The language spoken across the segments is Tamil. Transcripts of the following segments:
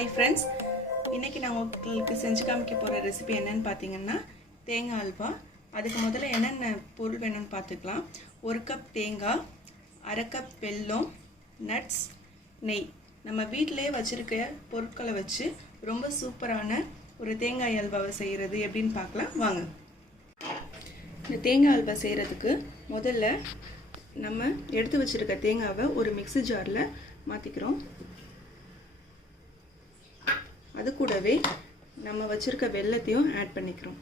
Hi friends, இன்னைக்கு நான் உங்களுக்கு செஞ்சு காமிக்க போற ரெசிபி என்னன்னு பாத்தீங்கன்னா தேங்காய் அல்வா. அதுக்கு முதல்ல என்னென்ன பொருள் வேணும்னு பார்த்துக்கலாம். 1 கப் தேங்காய், 1/2 கப் வெல்லம், நட்ஸ், நெய். நம்ம வீட்டிலேயே வச்சிருக்க பொருட்களை வச்சு ரொம்ப சூப்பரான ஒரு தேங்காய் அல்வாவை செய்யறது எப்படின்னு பார்க்கலாம் வாங்க. இந்த தேங்காய் அல்வா செய்யறதுக்கு முதல்ல நம்ம எடுத்து வச்சிருக்க தேங்காவை ஒரு மிக்ஸி ஜார்ல மாத்திக்கிறோம். அது கூடவே நம்ம வச்சிருக்க வெல்லத்தையும் ஆட் பண்ணிக்கிறோம்.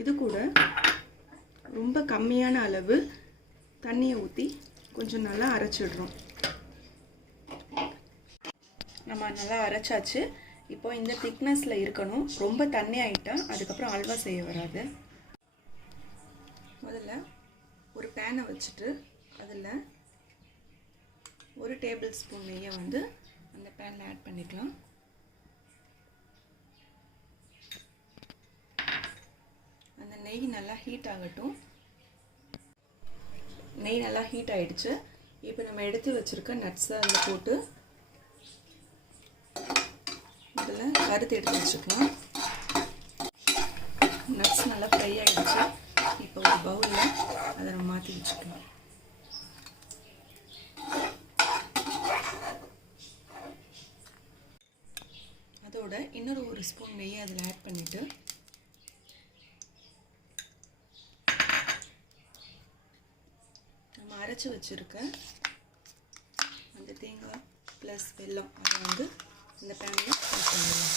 இது கூட ரொம்ப கம்மியான அளவு தண்ணியை ஊற்றி கொஞ்சம் நல்லா அரைச்சிடுறோம். நம்ம நல்லா அரைச்சாச்சு. இப்போ இந்த திக்னஸில் இருக்கணும். ரொம்ப தண்ணி ஆகிட்டா அதுக்கப்புறம் அல்வா செய்ய வராது. முதல்ல ஒரு பேனை வச்சுட்டு அதில் 1 டேபிள் ஸ்பூன் நெய்யை வந்து அந்த பேனில் ஆட் பண்ணிக்கலாம். அந்த நெய் நல்லா ஹீட் ஆகட்டும். நெய் நல்லா ஹீட் ஆகிடுச்சு. இப்போ நம்ம எடுத்து வச்சுருக்க நட்ஸை அதில் போட்டு இதில் வறுத்து எடுத்து வச்சுக்கலாம். நட்ஸ் நல்லா ஃப்ரை ஆகிடுச்சு. இப்போ ஒரு பவுலில் அதை நம்ம மாற்றி வச்சுக்கலாம். அதோட இன்னொரு 1 ஸ்பூன் நெய்யை அதில் ஆட் பண்ணிவிட்டு நம்ம அரைச்சி வச்சுருக்க அந்த தேங்காய் ப்ளஸ் வெல்லம் அதை வந்து இந்த பேனில் ஆட் பண்ணிடலாம்.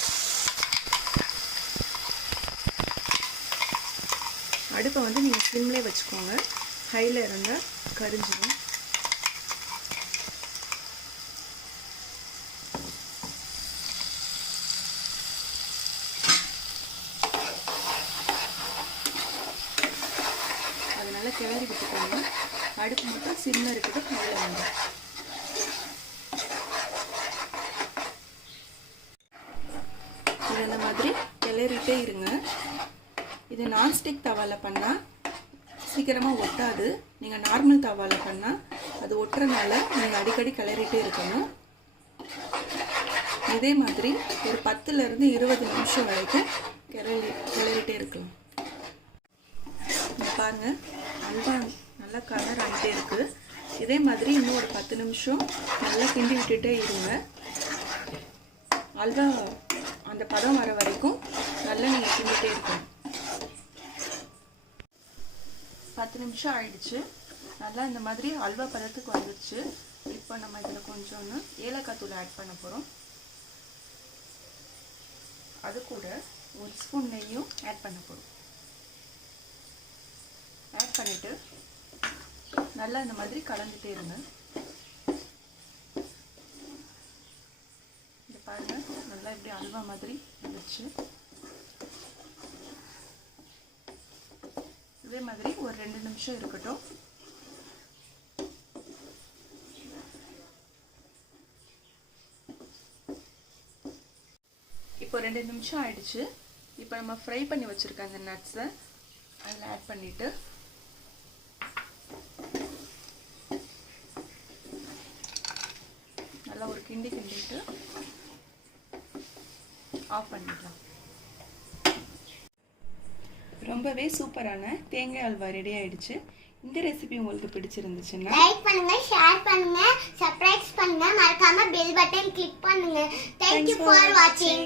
அடுப்பை வந்து நீங்கள் ஸ்லிம்லேயே வச்சுக்கோங்க. ஹையில் இருந்தால் கரிஞ்சிடும். அதனால கிளறி விட்டுக்கோங்க. அடுப்பு மட்டும் சிம்மில் இருக்குது. ஹையில் வந்து இது இந்த மாதிரி கிளறிட்டே இருங்க. இது நான்ஸ்டிக் தவாவில் பண்ணால் சீக்கிரமாக ஒட்டாது. நீங்கள் நார்மல் தவாவில் பண்ணால் அது ஒட்டுறதுனால நீங்கள் அடிக்கடி கிளறிட்டே இருக்கணும். இதே மாதிரி ஒரு 10லேருந்து 20 நிமிஷம் வரைக்கும் கிளறிட்டே இருக்கலாம். பாருங்கள், அல்வா நல்லா கலர் ஆகிட்டே இருக்குது. இதே மாதிரி இன்னும் ஒரு 10 நிமிஷம் நல்லா கிண்டி விட்டுட்டே இருங்க. அல்வா அந்த பதம் வர வரைக்கும் நல்லா நீங்கள் கிண்டிகிட்டே இருக்கணும். 10 நிமிஷம் ஆயிடுச்சு. நல்லா இந்த மாதிரி அல்வா பதத்துக்கு வந்துடுச்சு. இப்போ நம்ம இதில் கொஞ்சோன்னு ஏலக்காய் தூள் ஆட் பண்ண போகிறோம். அது கூட 1 ஸ்பூன் நெய்யும் ஆட் பண்ண போகிறோம். ஆட் பண்ணிவிட்டு நல்லா இந்த மாதிரி கலந்துட்டே இருங்க. இது பாருங்கள், நல்லா இப்படி அல்வா மாதிரி வந்துச்சு. இதே மாதிரி ஒரு 2 நிமிஷம் இருக்கட்டும். இப்போ 2 நிமிஷம் ஆயிடுச்சு. இப்போ நம்ம ஃப்ரை பண்ணி வச்சுருக்க அந்த நட்ஸை அதில் ஆட் பண்ணிவிட்டு நல்லா ஒரு கிண்டிட்டு ஆஃப் பண்ணிடலாம். ரொம்பவே சூப்பரான தேங்காய் அல்வா ரெடி ஆயிடுச்சு. இந்த ரெசிபி உங்களுக்கு பிடிச்சிருந்துச்சுன்னா லைக் பண்ணுங்க, ஷேர் பண்ணுங்க, சப்ஸ்கிரைப் பண்ணுங்க, மறக்காம பெல் பட்டன் கிளிக் பண்ணுங்க. Thank you for watching.